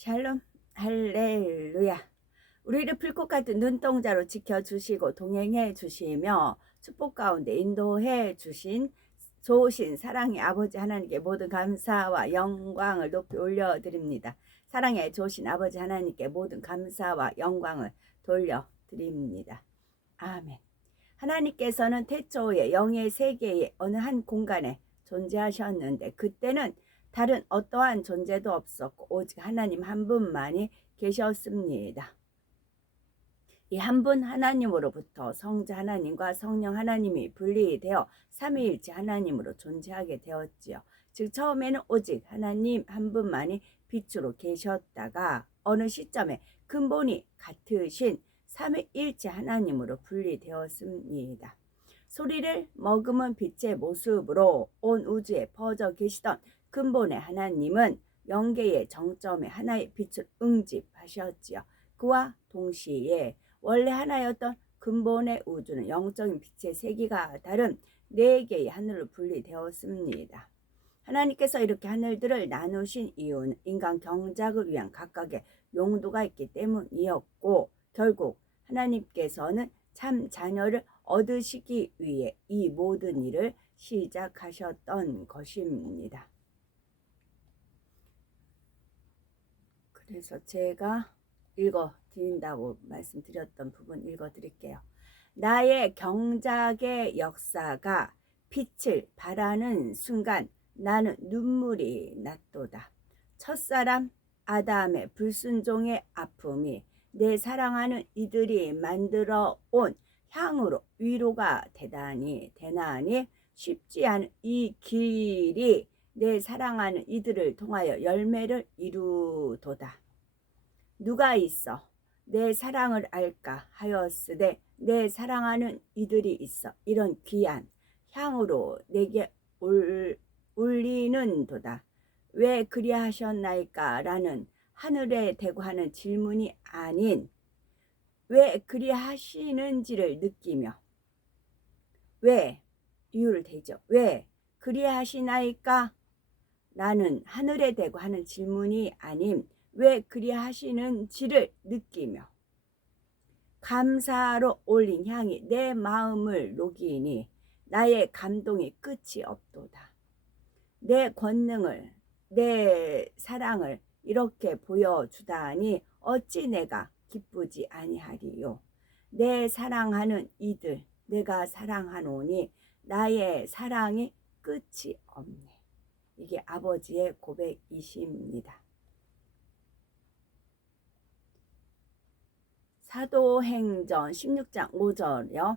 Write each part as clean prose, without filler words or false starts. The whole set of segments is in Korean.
샬롬 할렐루야. 우리를 불꽃 같은 눈동자로 지켜주시고 동행해 주시며 축복 가운데 인도해 주신 좋으신 사랑의 아버지 하나님께 모든 감사와 영광을 높이 올려드립니다. 사랑의 좋으신 아버지 하나님께 모든 감사와 영광을 돌려드립니다. 아멘. 하나님께서는 태초에 영의 세계의 어느 한 공간에 존재하셨는데 그때는 다른 어떠한 존재도 없었고 오직 하나님 한 분만이 계셨습니다. 이 한 분 하나님으로부터 성자 하나님과 성령 하나님이 분리되어 삼위일체 하나님으로 존재하게 되었지요. 즉 처음에는 오직 하나님 한 분만이 빛으로 계셨다가 어느 시점에 근본이 같으신 삼위일체 하나님으로 분리되었습니다. 소리를 머금은 빛의 모습으로 온 우주에 퍼져 계시던 근본의 하나님은 영계의 정점에 하나의 빛을 응집하셨지요. 그와 동시에 원래 하나였던 근본의 우주는 영적인 빛의 세계가 다른 네 개의 하늘로 분리되었습니다. 하나님께서 이렇게 하늘들을 나누신 이유는 인간 경작을 위한 각각의 용도가 있기 때문이었고 결국 하나님께서는 참 자녀를 얻으시기 위해 이 모든 일을 시작하셨던 것입니다. 그래서 제가 읽어드린다고 말씀드렸던 부분 읽어드릴게요. 나의 경작의 역사가 빛을 발하는 순간 나는 눈물이 났도다. 첫사람 아담의 불순종의 아픔이 내 사랑하는 이들이 만들어 온 향으로 위로가 되나니 쉽지 않은 이 길이 내 사랑하는 이들을 통하여 열매를 이루도다. 누가 있어 내 사랑을 알까 하였으되 내 사랑하는 이들이 있어 이런 귀한 향으로 내게 올리는도다. 왜 그리하셨나이까 라는 하늘에 대고 하는 질문이 아닌 왜 그리하시는지를 느끼며 왜 이유를 대죠. 왜 그리하시나이까 라는 하늘에 대고 하는 질문이 아닌 왜 그리하시는지를 느끼며 감사로 올린 향이 내 마음을 녹이니 나의 감동이 끝이 없도다. 내 권능을 내 사랑을 이렇게 보여주다니 어찌 내가 기쁘지 아니하리요. 내 사랑하는 이들 내가 사랑하노니 나의 사랑이 끝이 없네. 이게 아버지의 고백이십니다. 사도행전 16장 5절이요.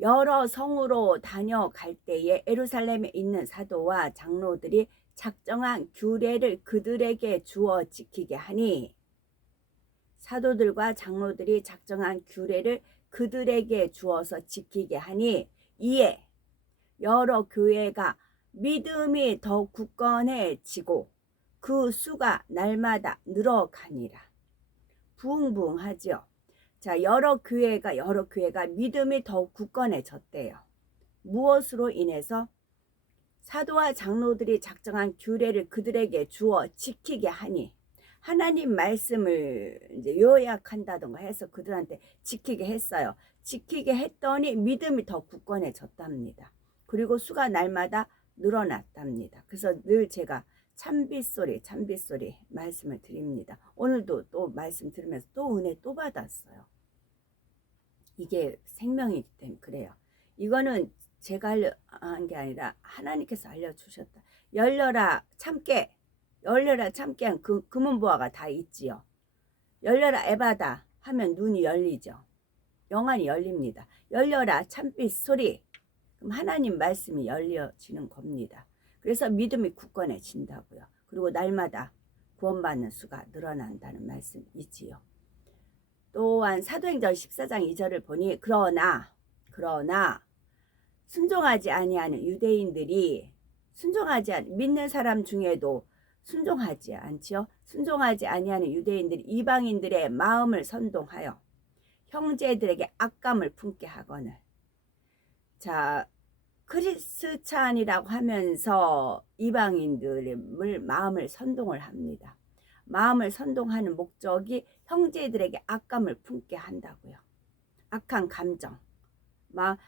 여러 성으로 다녀갈 때에 예루살렘에 있는 사도와 장로들이 작정한 규례를 그들에게 주어 지키게 하니 사도들과 장로들이 작정한 규례를 그들에게 주어서 지키게 하니 이에 여러 교회가 믿음이 더 굳건해지고 그 수가 날마다 늘어가니라. 부흥부흥하죠. 자, 여러 교회가 믿음이 더욱 굳건해졌대요. 무엇으로 인해서? 사도와 장로들이 작정한 규례를 그들에게 주어 지키게 하니 하나님 말씀을 이제 요약한다던가 해서 그들한테 지키게 했어요. 지키게 했더니 믿음이 더 굳건해졌답니다. 그리고 수가 날마다 늘어났답니다. 그래서 늘 제가 찬빛소리 말씀을 드립니다. 오늘도 또 말씀 들으면서 또 은혜 또 받았어요. 이게 생명이기 때문에 그래요. 이거는 제가 한 게 아니라 하나님께서 알려주셨다. 열려라 참깨 한 금은보화가 다 있지요. 열려라 에바다 하면 눈이 열리죠. 영안이 열립니다. 열려라 참빛 소리 그럼 하나님 말씀이 열려지는 겁니다. 그래서 믿음이 굳건해진다고요. 그리고 날마다 구원받는 수가 늘어난다는 말씀이지요. 또한 사도행전 14장 2절을 보니 그러나 순종하지 아니하는 유대인들이 믿는 사람 중에도 순종하지 않지요. 순종하지 아니하는 유대인들이 이방인들의 마음을 선동하여 형제들에게 악감을 품게 하거늘. 자, 크리스찬이라고 하면서 이방인들의 마음을 선동을 합니다. 마음을 선동하는 목적이 형제들에게 악감을 품게 한다고요. 악한 감정.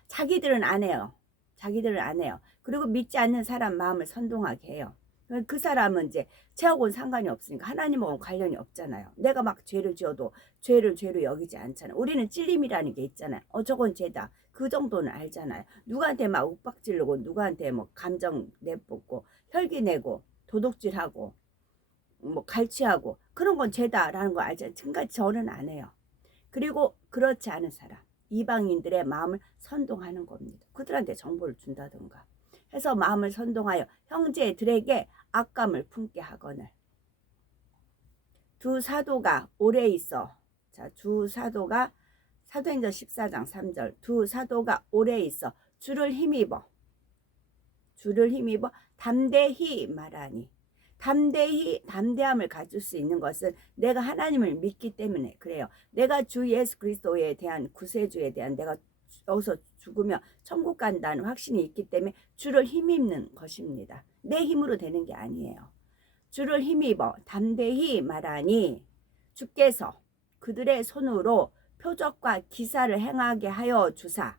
자기들은 안 해요. 자기들은 안 해요. 그리고 믿지 않는 사람 마음을 선동하게 해요. 그 사람은 이제 죄하고는 상관이 없으니까 하나님하고는 관련이 없잖아요. 내가 막 죄를 지어도 죄를 죄로 여기지 않잖아요. 우리는 찔림이라는 게 있잖아요. 저건 죄다. 그 정도는 알잖아요. 누구한테 막 윽박지르고 누구한테 뭐 감정 내뿜고 혈기 내고 도둑질하고 뭐 갈취하고 그런 건 죄다라는 거 알잖아요. 지금까지 저는 안 해요. 그리고 그렇지 않은 사람, 이방인들의 마음을 선동하는 겁니다. 그들한테 정보를 준다든가 해서 마음을 선동하여 형제들에게 악감을 품게 하거늘. 두 사도가 오래 있어. 자, 두 사도가 사도행전 14장 3절. 두 사도가 오래 있어 주를 힘입어 담대히 말하니. 담대함을 가질 수 있는 것은 내가 하나님을 믿기 때문에 그래요. 내가 주 예수 그리스도에 대한 구세주에 대한 내가 여기서 죽으면 천국 간다는 확신이 있기 때문에 주를 힘입는 것입니다. 내 힘으로 되는 게 아니에요. 주를 힘입어 담대히 말하니 주께서 그들의 손으로 표적과 기사를 행하게 하여 주사.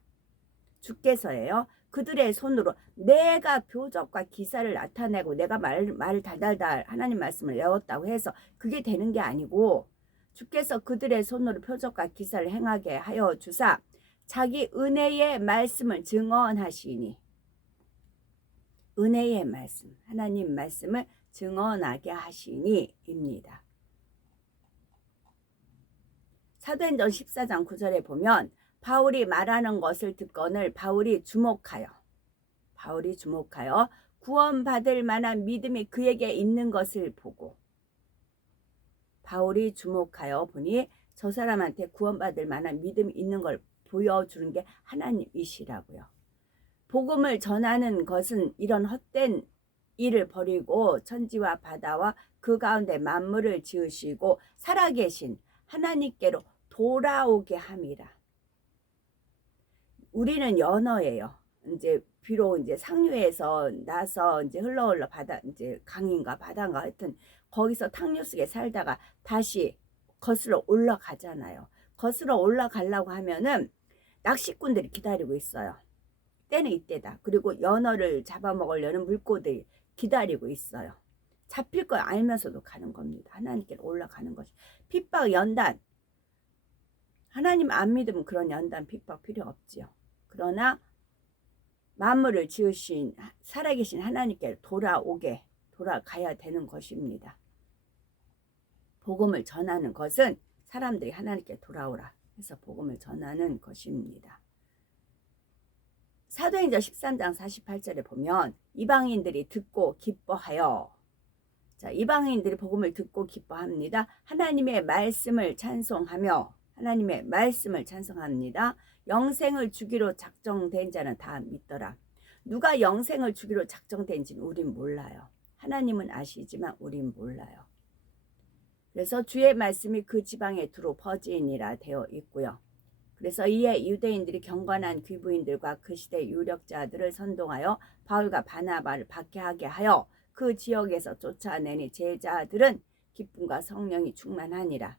주께서예요. 그들의 손으로 내가 표적과 기사를 나타내고 내가 말을 달달달 하나님 말씀을 외웠다고 해서 그게 되는 게 아니고 주께서 그들의 손으로 표적과 기사를 행하게 하여 주사 자기 은혜의 말씀을 증언하시니. 은혜의 말씀, 하나님 말씀을 증언하게 하시니입니다. 사도행전 14장 9절에 보면 바울이 말하는 것을 듣거늘 바울이 주목하여 구원받을 만한 믿음이 그에게 있는 것을 보고 바울이 주목하여 보니 저 사람한테 구원받을 만한 믿음이 있는 걸 보여주는 게 하나님이시라고요. 복음을 전하는 것은 이런 헛된 일을 버리고 천지와 바다와 그 가운데 만물을 지으시고 살아계신 하나님께로 돌아오게 함이라. 우리는 연어예요. 이제 비록 이제 상류에서 나서 이제 흘러 바다 이제 강인가 바다인가 하여튼 거기서 탕류 속에 살다가 다시 거슬러 올라가잖아요. 거슬러 올라가려고 하면은 낚시꾼들이 기다리고 있어요. 때는 이때다. 그리고 연어를 잡아먹으려는 물고들이 기다리고 있어요. 잡힐 걸 알면서도 가는 겁니다. 하나님께로 올라가는 것이. 핍박 연단. 하나님 안 믿으면 그런 연단 핍박 필요 없지요. 그러나 만물을 지으신 살아계신 하나님께 돌아가야 되는 것입니다. 복음을 전하는 것은 사람들이 하나님께 돌아오라 해서 복음을 전하는 것입니다. 사도행전 13장 48절에 보면 이방인들이 듣고 기뻐하여. 자, 이방인들이 복음을 듣고 기뻐합니다. 하나님의 말씀을 찬송합니다. 영생을 주기로 작정된 자는 다 믿더라. 누가 영생을 주기로 작정된지는 우린 몰라요. 하나님은 아시지만 우린 몰라요. 그래서 주의 말씀이 그 지방에 두루 퍼지니라 되어 있고요. 그래서 이에 유대인들이 경건한 귀부인들과 그 시대 유력자들을 선동하여 바울과 바나바를 박해하게 하여 그 지역에서 쫓아내니 제자들은 기쁨과 성령이 충만하니라.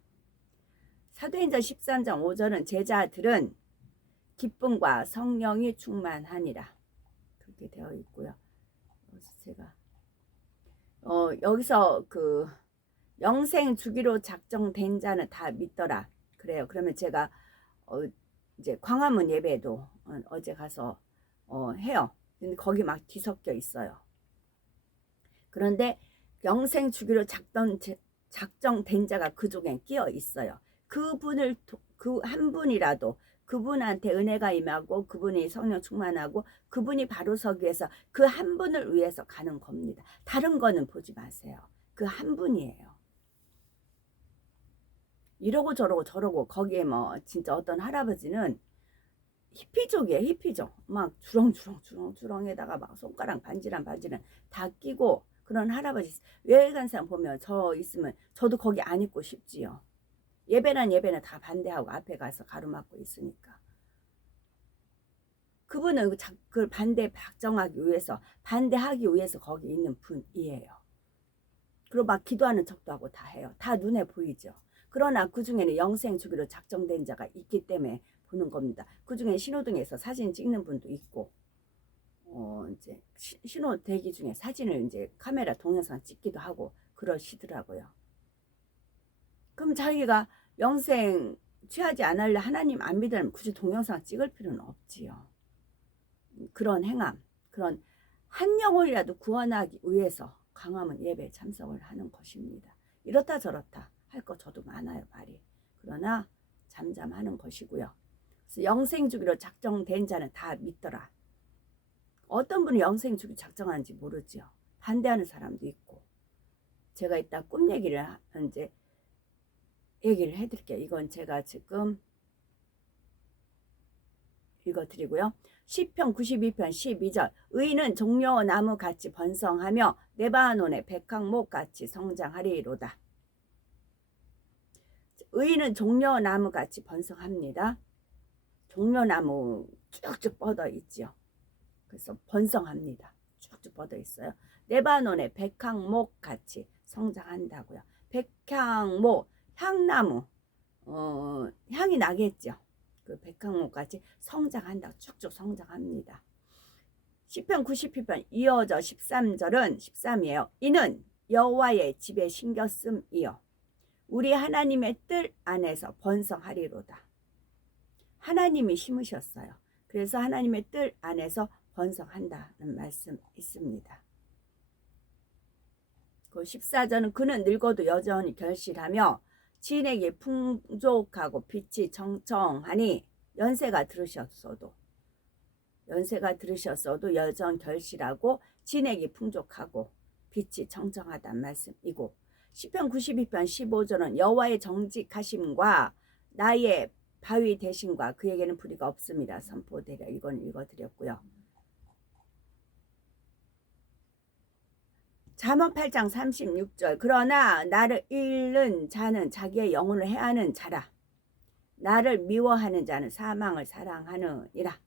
사도행전 13장 5절은 제자들은 기쁨과 성령이 충만하니라. 그렇게 되어 있고요. 그래서 제가 여기서 그 영생 주기로 작정된 자는 다 믿더라. 그래요. 그러면 제가 이제 광화문 예배도 어제 가서 해요. 근데 거기 막 뒤섞여 있어요. 그런데 영생 주기로 작정된 자가 그 중에 끼어 있어요. 그 한 분이라도 그분한테 은혜가 임하고 그분이 성령 충만하고 그분이 바로 서기 위해서 그 한 분을 위해서 가는 겁니다. 다른 거는 보지 마세요. 그 한 분이에요. 이러고 저러고 거기에 뭐 진짜 어떤 할아버지는 히피족이에요. 히피족. 막 주렁주렁에다가 막 손가락 반지란 다 끼고 그런 할아버지. 외간 사람 보면 저 있으면 저도 거기 안 있고 싶지요. 예배는 다 반대하고 앞에 가서 가로막고 있으니까. 그분은 그걸 반대하기 위해서 거기 있는 분이에요. 그리고 막 기도하는 척도 하고 다 해요. 다 눈에 보이죠. 그러나 그 중에는 영생 주기로 작정된 자가 있기 때문에 보는 겁니다. 그 중에 신호등에서 사진 찍는 분도 있고, 이제 신호 대기 중에 사진을 이제 카메라 동영상 찍기도 하고 그러시더라고요. 그럼 자기가 영생 취하지 않을래 하나님 안 믿으면 굳이 동영상 찍을 필요는 없지요. 그런 행함, 그런 한 영혼이라도 구원하기 위해서 강화문 예배에 참석을 하는 것입니다. 이렇다 저렇다 할 거 저도 많아요, 말이. 그러나 잠잠하는 것이고요. 그래서 영생 주기로 작정된 자는 다 믿더라. 어떤 분이 영생 주기 작정하는지 모르지요. 반대하는 사람도 있고. 제가 이따 꿈 얘기를 이제 얘기를 해드릴게요. 이건 제가 지금 읽어드리고요. 시편 92편 12절 의인은 종려나무 같이 번성하며 레바논의 백향목 같이 성장하리로다. 의인은 종려나무 같이 번성합니다. 종려나무 쭉쭉 뻗어 있지요. 그래서 번성합니다. 쭉쭉 뻗어 있어요. 레바논의 백향목 같이 성장한다고요. 백향목, 향나무, 향이 나겠죠. 그 백향목 같이 성장한다. 쭉쭉 성장합니다. 시편 92편 이어져 13절은 13이에요. 이는 여호와의 집에 심겼음이요 우리 하나님의 뜰 안에서 번성하리로다. 하나님이 심으셨어요. 그래서 하나님의 뜰 안에서 번성한다는 말씀 있습니다. 그 14절은 그는 늙어도 여전히 결실하며 진액이 풍족하고 빛이 청청하니 연세가 들으셨어도 여전 결실하고 진액이 풍족하고 빛이 청청하다는 말씀이고 시편 92편 15절은 여호와의 정직하심과 나의 바위 되심과 그에게는 불의가 없습니다. 선포되려 이건 읽어드렸고요. 잠언 8장 36절 그러나 나를 잃는 자는 자기의 영혼을 해하는 자라. 나를 미워하는 자는 사망을 사랑하느니라.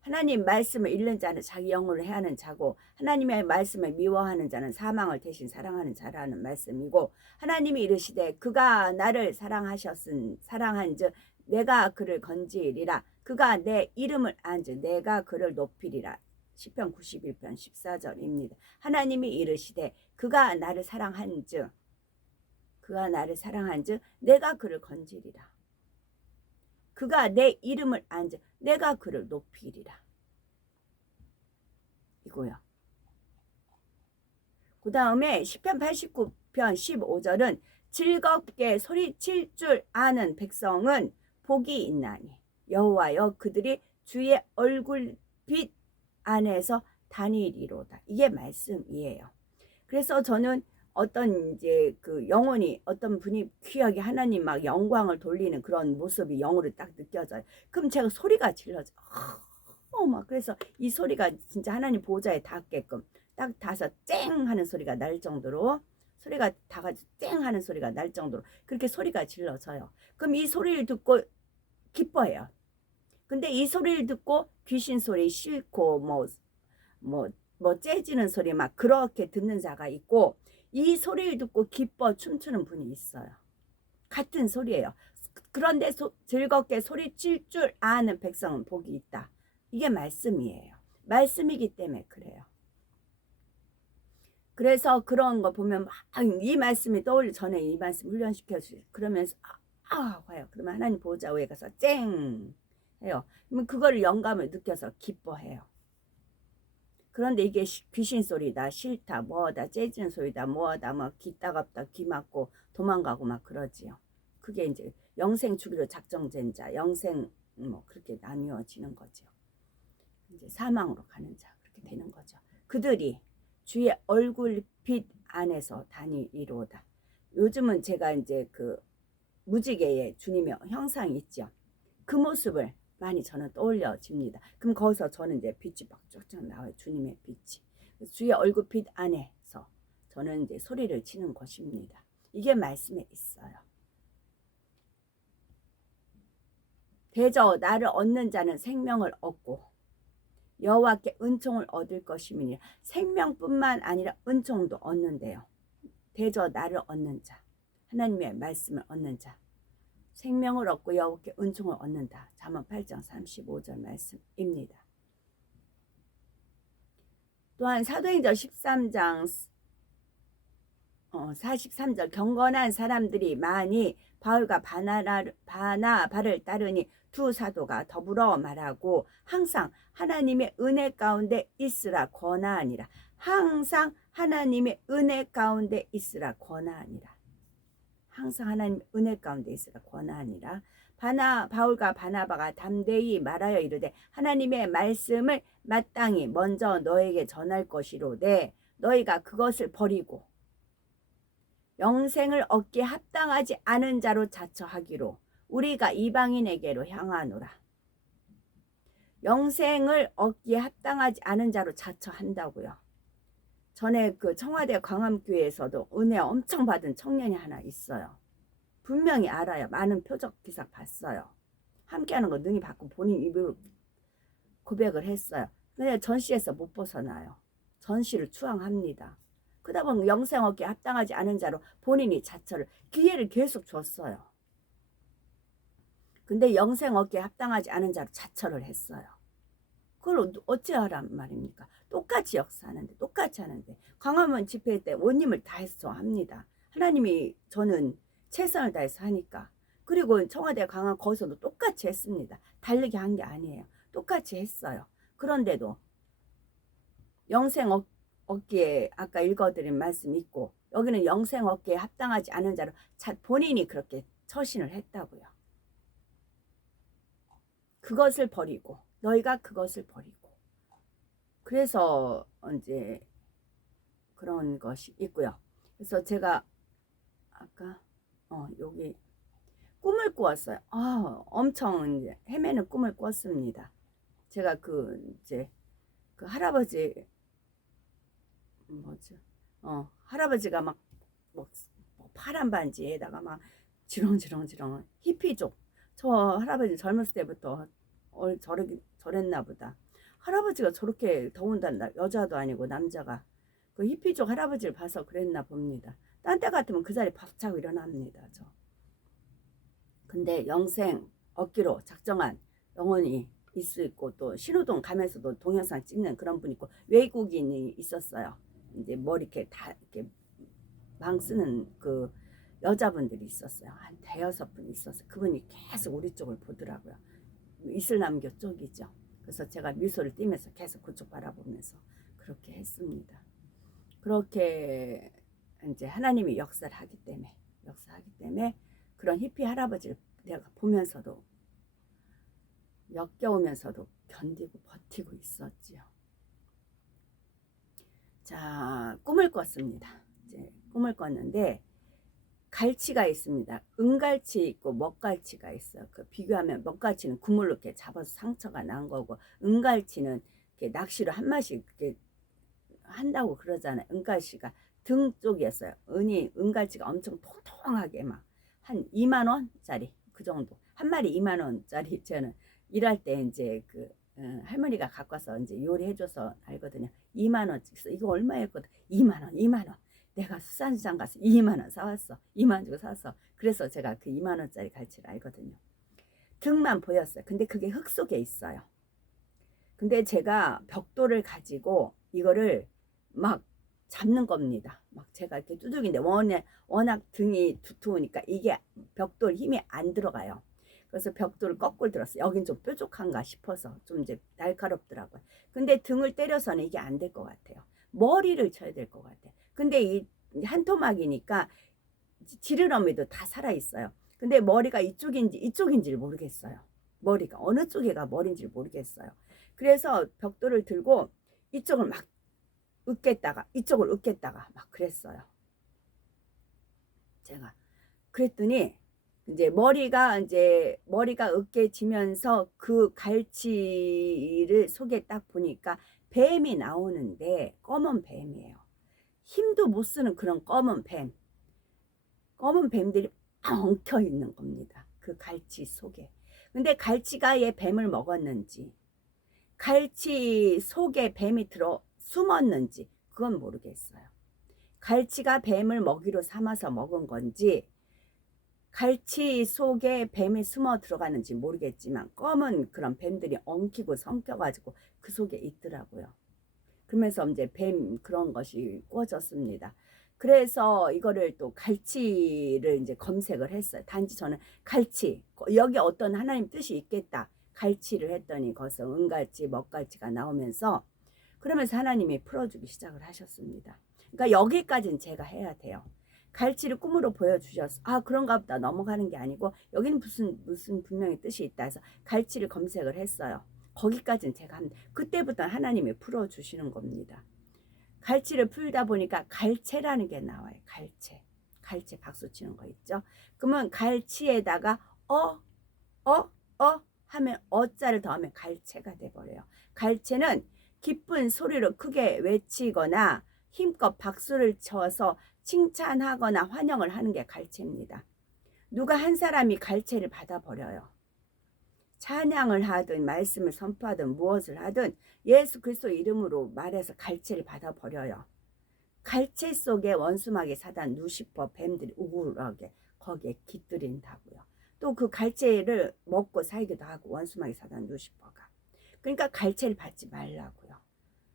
하나님 말씀을 잃는 자는 자기 영혼을 해하는 자고 하나님의 말씀을 미워하는 자는 사망을 대신 사랑하는 자라는 말씀이고 하나님이 이르시되 그가 나를 사랑한즉 내가 그를 건지리라. 그가 내 이름을 안즉 내가 그를 높이리라. 시편 91편 14절입니다. 하나님이 이르시되 그가 나를 사랑한즉 내가 그를 건지리라. 그가 내 이름을 안즉 내가 그를 높이리라. 이고요. 그 다음에 시편 89편 15절은 즐겁게 소리칠 줄 아는 백성은 복이 있나니 여호와여 그들이 주의 얼굴빛 안에서 다니리로다. 이게 말씀이에요. 그래서 저는 어떤 이제 그 영혼이 어떤 분이 귀하게 하나님 막 영광을 돌리는 그런 모습이 영으로 딱 느껴져요. 그럼 제가 소리가 질러져. 막 그래서 이 소리가 진짜 하나님 보좌에 닿게끔 딱 닿아서 쨍 하는 소리가 날 정도로 소리가 닿아서 쨍 하는 소리가 날 정도로 그렇게 소리가 질러져요. 그럼 이 소리를 듣고 기뻐해요. 근데 이 소리를 듣고 귀신 소리 싫고 뭐 째지는 소리 막 그렇게 듣는 자가 있고 이 소리를 듣고 기뻐 춤추는 분이 있어요. 같은 소리예요. 그런데 즐겁게 소리칠 줄 아는 백성은 복이 있다. 이게 말씀이에요. 말씀이기 때문에 그래요. 그래서 그런 거 보면 이 말씀이 떠올리 전에 이 말씀 훈련시켜 주세요. 그러면서 와요. 그러면 하나님 보좌 위에 가서 쨍 해요. 그러면 그거를 영감을 느껴서 기뻐해요. 그런데 이게 귀신 소리다, 싫다, 뭐다, 째지는 소리다, 뭐다, 뭐 귀 따갑다, 귀 막고 도망가고 막 그러지요. 그게 이제 영생 주기로 작정된 자, 영생 뭐 그렇게 나뉘어지는 거죠. 이제 사망으로 가는 자 그렇게 되는 거죠. 그들이 주의 얼굴빛 안에서 다니리로다. 요즘은 제가 이제 그 무지개의 주님의 형상이 있죠. 그 모습을 많이 저는 떠올려집니다. 그럼 거기서 저는 이제 빛이 막 쭉쭉 나와요. 주님의 빛이. 주의 얼굴빛 안에서 저는 이제 소리를 치는 것입니다. 이게 말씀에 있어요. 대저 나를 얻는 자는 생명을 얻고 여호와께 은총을 얻을 것이니 생명뿐만 아니라 은총도 얻는데요. 대저 나를 얻는 자, 하나님의 말씀을 얻는 자, 생명을 얻고 여호와께 은총을 얻는다. 잠언 8장 35절 말씀입니다. 또한 사도행전 13장 43절 경건한 사람들이 많이 바울과 바나바를 따르니 두 사도가 더불어 말하고 항상 하나님의 은혜 가운데 있으라 권하니라. 항상 하나님의 은혜 가운데 있으라 권하니라. 항상 하나님의 은혜 가운데 있으라 권하니라. 바울과 바나바가 담대히 말하여 이르되 하나님의 말씀을 마땅히 먼저 너에게 전할 것이로되 너희가 그것을 버리고 영생을 얻기에 합당하지 않은 자로 자처하기로 우리가 이방인에게로 향하노라. 영생을 얻기에 합당하지 않은 자로 자처한다고요. 전에 그 청와대 광암교회에서도 은혜 엄청 받은 청년이 하나 있어요. 분명히 알아요. 많은 표적 기사 봤어요. 함께하는 거 능히 받고 본인 입으로 고백을 했어요. 근데 전시에서 못 벗어나요. 전시를 추앙합니다. 그러다 보면 영생 얻기에 합당하지 않은 자로 본인이 자처를 기회를 계속 줬어요. 근데 영생 얻기에 합당하지 않은 자로 자처를 했어요. 그걸 어찌하란 말입니까? 똑같이 역사하는데 똑같이 하는데 광화문 집회 때 온 힘을 다해서 합니다. 하나님이 저는 최선을 다해서 하니까. 그리고 청와대 광화 거기서도 똑같이 했습니다. 다르게 한 게 아니에요. 똑같이 했어요. 그런데도 영생 얻기에 아까 읽어드린 말씀 있고 여기는 영생 얻기에 합당하지 않은 자로 본인이 그렇게 처신을 했다고요. 그것을 버리고 너희가 그것을 버리고 그래서 이제 그런 것이 있고요. 그래서 제가 아까 여기 꿈을 꾸었어요. 엄청 이제 헤매는 꿈을 꿨습니다. 제가 이제 그 할아버지 뭐죠? 할아버지가 막 파란 반지에다가 막 지렁지렁 히피족. 저 할아버지 젊었을 때부터 저랬나 보다. 할아버지가 저렇게 더군다나 여자도 아니고 남자가 그 히피족 할아버지를 봐서 그랬나 봅니다. 딴 때 같으면 그 자리에 팍 차고 일어납니다. 저. 근데 영생 얻기로 작정한 영혼이 있을 수 있고 또 신호동 가면서도 동영상 찍는 그런 분 있고 외국인이 있었어요. 이제 머리 이렇게 다 이렇게 망 쓰는 그 여자분들이 있었어요. 한 대여섯 분 있었어요. 그분이 계속 우리 쪽을 보더라고요. 이슬람교 쪽이죠. 그래서 제가 미소를 띠면서 계속 그쪽 바라보면서 그렇게 했습니다. 그렇게 이제 하나님이 역사를 하기 때문에 그런 히피 할아버지를 내가 보면서도 역겨우면서도 견디고 버티고 있었지요. 자, 꿈을 꿨습니다. 이제 꿈을 꿨는데 갈치가 있습니다. 은갈치 있고 먹갈치가 있어요. 그 비교하면 먹갈치는 그물로 이렇게 잡아서 상처가 난 거고 은갈치는 이렇게 낚시로 한 마씩 이렇게 한다고 그러잖아요. 은갈치가 등 쪽이었어요. 은갈치가 엄청 통통하게 막 한 2만 원짜리 그 정도. 한 마리 2만 원짜리. 저는 일할 때 이제 할머니가 갖고 와서 이제 요리해줘서 알거든요. 2만 원씩 이거 얼마였거든? 2만 원. 내가 수산시장 가서 2만 원 사왔어. 2만 원 주고 사왔어. 그래서 제가 그 2만 원짜리 갈치를 알거든요. 등만 보였어요. 근데 그게 흙 속에 있어요. 근데 제가 벽돌을 가지고 이거를 막 잡는 겁니다. 막 제가 이렇게 두들긴데 워낙 등이 두터우니까 이게 벽돌 힘이 안 들어가요. 그래서 벽돌을 거꾸로 들었어요. 여긴 좀 뾰족한가 싶어서 좀 이제 날카롭더라고요. 근데 등을 때려서는 이게 안 될 것 같아요. 머리를 쳐야 될 것 같아요. 근데 이 한 토막이니까 지느러미도 다 살아있어요. 근데 머리가 이쪽인지를 모르겠어요. 머리가 어느 쪽에가 머리인지를 모르겠어요. 그래서 벽돌을 들고 이쪽을 막 으깼다가 이쪽을 으깼다가 막 그랬어요. 제가 그랬더니 이제 머리가 으깨지면서 그 갈치를 속에 딱 보니까 뱀이 나오는데 검은 뱀이에요. 힘도 못 쓰는 그런 검은 뱀들이 엉켜 있는 겁니다. 그 갈치 속에. 근데 갈치가 얘 뱀을 먹었는지 갈치 속에 뱀이 들어 숨었는지 그건 모르겠어요. 갈치가 뱀을 먹이로 삼아서 먹은 건지 갈치 속에 뱀이 숨어 들어가는지 모르겠지만 검은 그런 뱀들이 엉키고 성겨가지고 그 속에 있더라고요. 그러면서 이제 뱀 그런 것이 구워졌습니다. 그래서 이거를 또 갈치를 이제 검색을 했어요. 단지 저는 갈치, 여기 어떤 하나님 뜻이 있겠다. 갈치를 했더니 거기서 은갈치, 먹갈치가 나오면서 그러면서 하나님이 풀어주기 시작을 하셨습니다. 그러니까 여기까지는 제가 해야 돼요. 갈치를 꿈으로 보여주셨어. 아, 그런가 보다 넘어가는 게 아니고 여기는 무슨 분명히 뜻이 있다 해서 갈치를 검색을 했어요. 거기까지는 제가 합니다. 그때부터 하나님이 풀어주시는 겁니다. 갈치를 풀다 보니까 갈채라는 게 나와요. 갈채. 갈채 박수 치는 거 있죠. 그러면 갈치에다가 하면 어자를 더하면 갈채가 돼버려요. 갈채는 기쁜 소리로 크게 외치거나 힘껏 박수를 쳐서 칭찬하거나 환영을 하는 게 갈채입니다. 누가 한 사람이 갈채를 받아버려요. 찬양을 하든 말씀을 선포하든 무엇을 하든 예수 그리스도 이름으로 말해서 갈채를 받아버려요. 갈채 속에 원수마귀 사단 루시퍼 뱀들이 우울하게 거기에 깃들인다고요. 또 그 갈채를 먹고 살기도 하고 원수마귀 사단 루시퍼가. 그러니까 갈채를 받지 말라고요.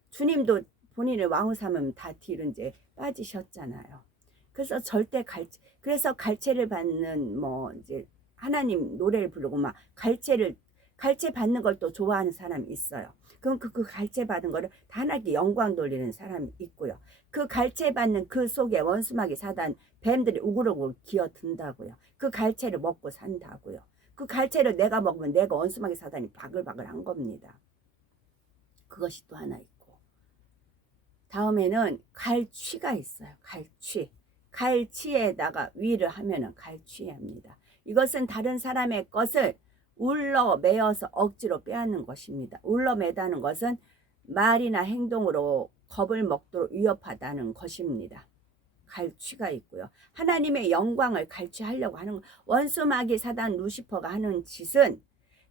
주님도 본인을 왕후 삼으면 다 뒤로 이제 빠지셨잖아요. 그래서 절대 그래서 갈채를 받는 뭐 이제 하나님 노래를 부르고 막 갈채 받는 걸 또 좋아하는 사람이 있어요. 그럼 그 갈채 받은 거를 다 하나님께 영광 돌리는 사람이 있고요. 그 갈채 받는 그 속에 원수마귀 사단 뱀들이 우글우글 기어든다고요. 그 갈채를 먹고 산다고요. 그 갈채를 내가 먹으면 내가 원수마귀 사단이 바글바글 한 겁니다. 그것이 또 하나 있고 다음에는 갈취가 있어요. 갈취에다가 위를 하면은 갈취합니다. 이것은 다른 사람의 것을 울러매어서 억지로 빼앗는 것입니다. 울러매다는 것은 말이나 행동으로 겁을 먹도록 위협하다는 것입니다. 갈취가 있고요. 하나님의 영광을 갈취하려고 하는 원수마귀 사단 루시퍼가 하는 짓은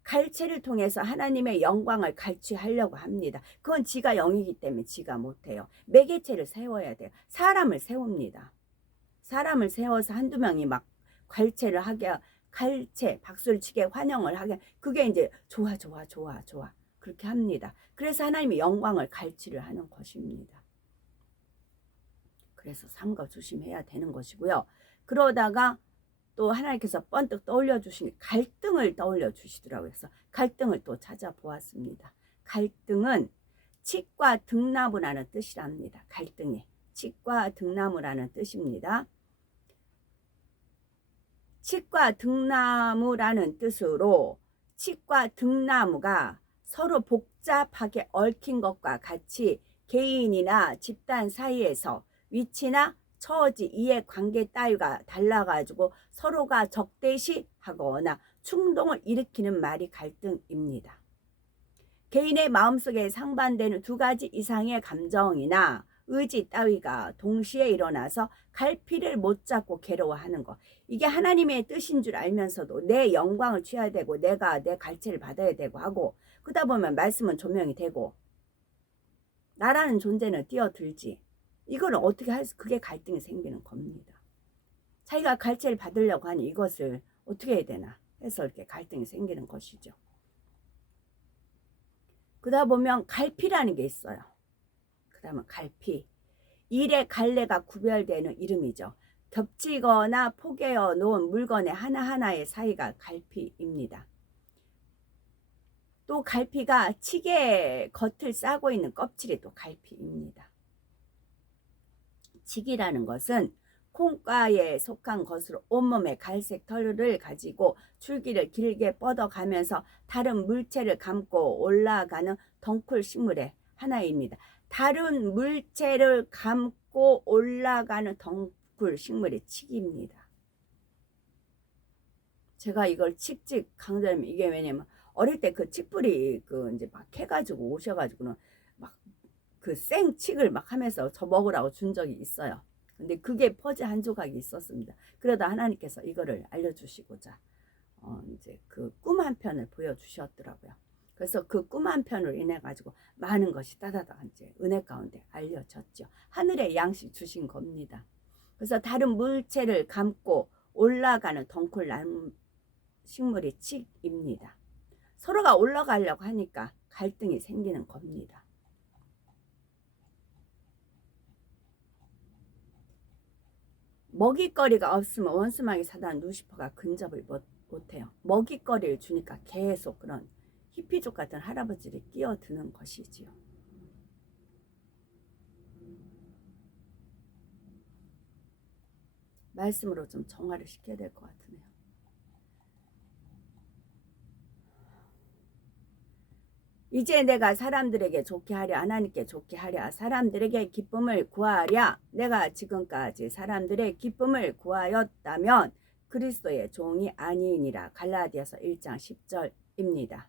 갈채를 통해서 하나님의 영광을 갈취하려고 합니다. 그건 지가 영이기 때문에 지가 못해요. 매개체를 세워야 돼요. 사람을 세웁니다. 사람을 세워서 한두 명이 막 갈채를 하게 갈채 박수를 치게 환영을 하게 그게 이제 좋아 그렇게 합니다. 그래서 하나님의 영광을 갈취를 하는 것입니다. 그래서 삼가 조심해야 되는 것이고요. 그러다가 또 하나님께서 번뜩 떠올려 주신 갈등을 떠올려 주시더라고요. 그래서 갈등을 또 찾아보았습니다. 갈등은 칡과 등나무라는 뜻이랍니다. 갈등이 칡과 등나무라는 뜻입니다. 칡과 등나무라는 뜻으로 칡과 등나무가 서로 복잡하게 얽힌 것과 같이 개인이나 집단 사이에서 위치나 처지, 이해관계 따위가 달라가지고 서로가 적대시하거나 충동을 일으키는 말이 갈등입니다. 개인의 마음속에 상반되는 두 가지 이상의 감정이나 의지 따위가 동시에 일어나서 갈피를 못 잡고 괴로워하는 것. 이게 하나님의 뜻인 줄 알면서도 내 영광을 취해야 되고 내가 내 갈채를 받아야 되고 하고 그러다 보면 말씀은 조명이 되고 나라는 존재는 뛰어들지. 이걸 어떻게 해서 그게 갈등이 생기는 겁니다. 자기가 갈채를 받으려고 하니 이것을 어떻게 해야 되나 해서 이렇게 갈등이 생기는 것이죠. 그러다 보면 갈피라는 게 있어요. 그 다음은 갈피. 일의 갈래가 구별되는 이름이죠. 겹치거나 포개어 놓은 물건의 하나하나의 사이가 갈피입니다. 또 갈피가 칡의 겉을 싸고 있는 껍질이 또 갈피입니다. 칡이라는 것은 콩과에 속한 것으로 온몸에 갈색 털을 가지고 줄기를 길게 뻗어가면서 다른 물체를 감고 올라가는 덩쿨 식물의 하나입니다. 다른 물체를 감고 올라가는 덩쿨 식물의 칡입니다. 제가 이걸 칡 강조하면 이게 왜냐면 어릴 때 그 칡뿌리 그 이제 막 해가지고 오셔가지고는 막 그 생칡을 막 하면서 저 먹으라고 준 적이 있어요. 근데 그게 퍼즐 한 조각이 있었습니다. 그러다 하나님께서 이거를 알려주시고자 이제 그 꿈 한 편을 보여주셨더라고요. 그래서 그 꿈 한 편으로 인해 가지고 많은 것이 따다다 이제 은혜 가운데 알려졌죠. 하늘의 양식 주신 겁니다. 그래서 다른 물체를 감고 올라가는 덩굴나무 식물이 칡입니다. 서로가 올라가려고 하니까 갈등이 생기는 겁니다. 먹잇거리가 없으면 원수마귀 사단 루시퍼가 근접을 못해요. 먹잇거리를 주니까 계속 그런 히피족 같은 할아버지를 끼어드는 것이지요. 말씀으로 좀 정화를 시켜야 될 것 같으네요. 이제 내가 사람들에게 좋게 하랴 하나님께 좋게 하랴 사람들에게 기쁨을 구하랴. 내가 지금까지 사람들의 기쁨을 구하였다면 그리스도의 종이 아니니라. 갈라디아서 1장 10절입니다.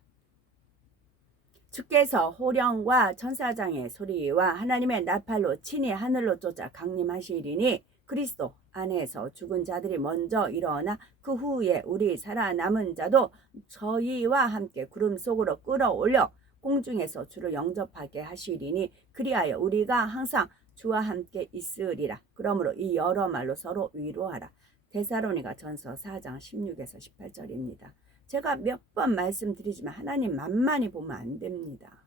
주께서 호령과 천사장의 소리와 하나님의 나팔로 친히 하늘로 쫓아 강림하시리니 그리스도 안에서 죽은 자들이 먼저 일어나 그 후에 우리 살아남은 자도 저희와 함께 구름 속으로 끌어올려 공중에서 주를 영접하게 하시리니 그리하여 우리가 항상 주와 함께 있으리라. 그러므로 이 여러 말로 서로 위로하라. 데살로니가 전서 4장 16에서 18절입니다. 제가 몇 번 말씀드리지만 하나님 만만히 보면 안 됩니다.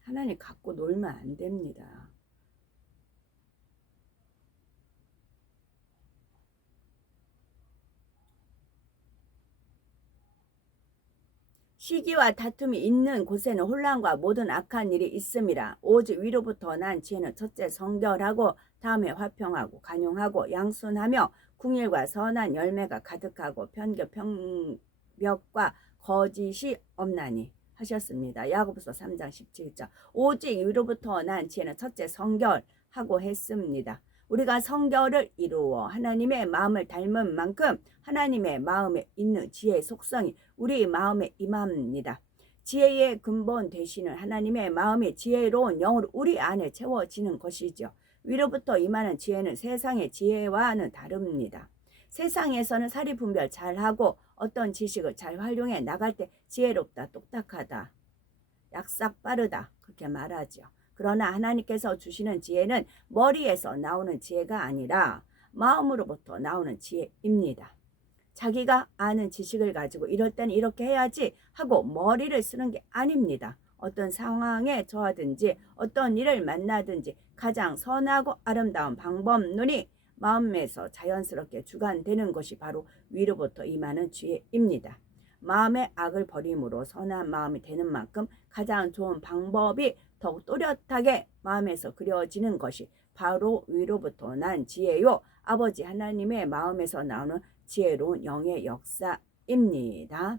하나님 갖고 놀면 안 됩니다. 시기와 다툼이 있는 곳에는 혼란과 모든 악한 일이 있음이라. 오직 위로부터 난 지혜는 첫째 성결하고 다음에 화평하고 간용하고 양순하며 궁일과 선한 열매가 가득하고 편견 병벽과 거짓이 없나니 하셨습니다. 야고보서 3장 17절. 오직 위로부터 난 지혜는 첫째 성결하고 했습니다. 우리가 성결을 이루어 하나님의 마음을 닮은 만큼 하나님의 마음에 있는 지혜의 속성이 우리 마음에 임합니다. 지혜의 근본 되시는 하나님의 마음이 지혜로운 영으로 우리 안에 채워지는 것이죠. 위로부터 임하는 지혜는 세상의 지혜와는 다릅니다. 세상에서는 사리 분별 잘하고 어떤 지식을 잘 활용해 나갈 때 지혜롭다, 똑딱하다, 약삭 빠르다 그렇게 말하죠. 그러나 하나님께서 주시는 지혜는 머리에서 나오는 지혜가 아니라 마음으로부터 나오는 지혜입니다. 자기가 아는 지식을 가지고 이럴 때는 이렇게 해야지 하고 머리를 쓰는 게 아닙니다. 어떤 상황에 처하든지 어떤 일을 만나든지 가장 선하고 아름다운 방법론이 마음에서 자연스럽게 주관되는 것이 바로 위로부터 임하는 지혜입니다. 마음의 악을 버림으로 선한 마음이 되는 만큼 가장 좋은 방법이 더욱 또렷하게 마음에서 그려지는 것이 바로 위로부터 난 지혜요 아버지 하나님의 마음에서 나오는 지혜로운 영의 역사입니다.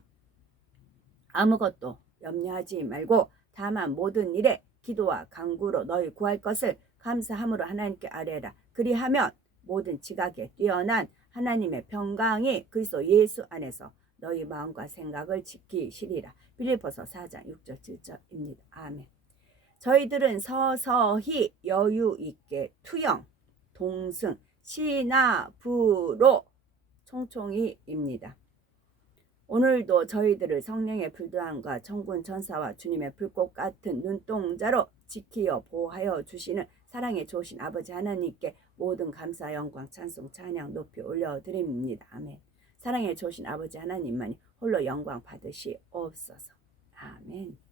아무것도 염려하지 말고 다만 모든 일에 기도와 간구로 너희 구할 것을 감사함으로 하나님께 아뢰라. 그리하면 모든 지각에 뛰어난 하나님의 평강이 그리스도 예수 안에서 너희 마음과 생각을 지키시리라. 빌립보서 4장 6절 7절입니다. 아멘. 저희들은 서서히 여유 있게 투영, 동승, 시나부로 총총히입니다. 오늘도 저희들을 성령의 불도함과 천군 천사와 주님의 불꽃 같은 눈동자로 지키어 보호하여 주시는 사랑의 좋으신 아버지 하나님께 모든 감사 영광 찬송 찬양 높이 올려드립니다. 아멘. 사랑의 좋으신 아버지 하나님만이 홀로 영광 받으시옵소서. 아멘.